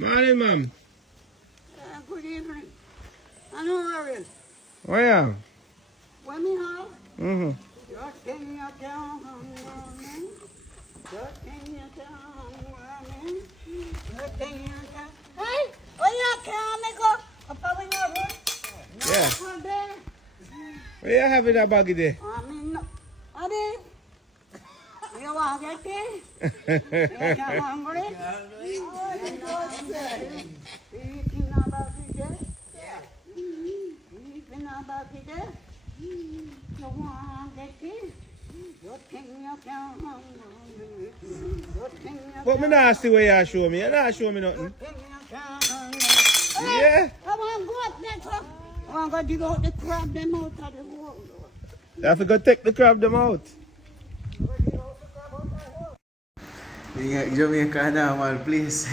Morning, ma'am. Good evening. I know where it is. Where you are? When me home, Mm-hmm. just can you tell me? Just can you tell me? Just can you tell? Hey, where you can me go? Up we go here. Yeah. Not there. Where you having that baggy there? I mean, Adi, you want to get there? You hungry? Eating about it there? Eating about it there? You want to get there? Good thing you can hungry. Good thing you But me not see where you show me. You not show me nothing. Good thing you can hungry. Yeah. Come on, go up there, come. I want to dig out the crab them out of the hole. You have to go take the crab them out. Ingat Jamaica na, mal, please.